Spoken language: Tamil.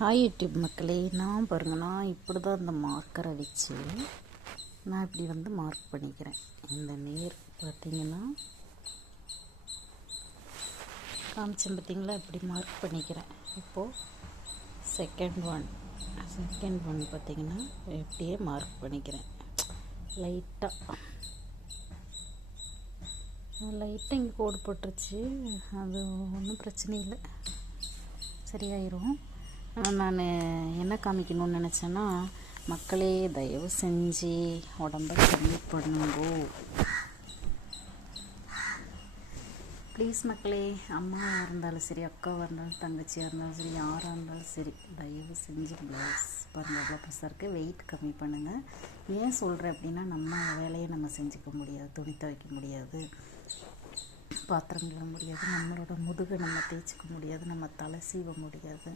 ஹாய் யூடியூப் மக்களே, நான் பாருங்கன்னா இப்படி தான் இந்த மார்க்கரை வச்சு நான் இப்படி மார்க் பண்ணிக்கிறேன். இந்த நேர் பார்த்தீங்கன்னா காமிச்சேன் பார்த்தீங்களா, இப்படி மார்க் பண்ணிக்கிறேன். இப்போது செகண்ட் ஒன் பார்த்தீங்கன்னா இப்படியே மார்க் பண்ணிக்கிறேன். லைட்டாக இங்கே கோடு போட்டுருச்சு, அது ஒன்றும் பிரச்சனை இல்லை, சரியாயிரும். நான் என்ன காமிக்கணும்னு நினச்சேன்னா, மக்களே தயவு செஞ்சு உடம்பை கம்மி பண்ணுங்கோ ப்ளீஸ் மக்களே. அம்மாவாக இருந்தாலும் சரி, அக்காவாக இருந்தாலும், தங்கச்சியாக இருந்தாலும் சரி, யாராக இருந்தாலும் சரி, தயவு செஞ்சு ப்ளவுஸ் பாருங்கள் எவ்வளோ பெருசாக இருக்குது, வெயிட் கம்மி பண்ணுங்கள். ஏன் சொல்கிறேன் அப்படின்னா, நம்ம வேலையை நம்ம செஞ்சுக்க முடியாது, துணி துவைக்க முடியாது, பாத்திரம் கழுவ முடியாது, நம்மளோட முதுகை நம்ம தேய்ச்சிக்க முடியாது, நம்ம தலை சீவ முடியாது.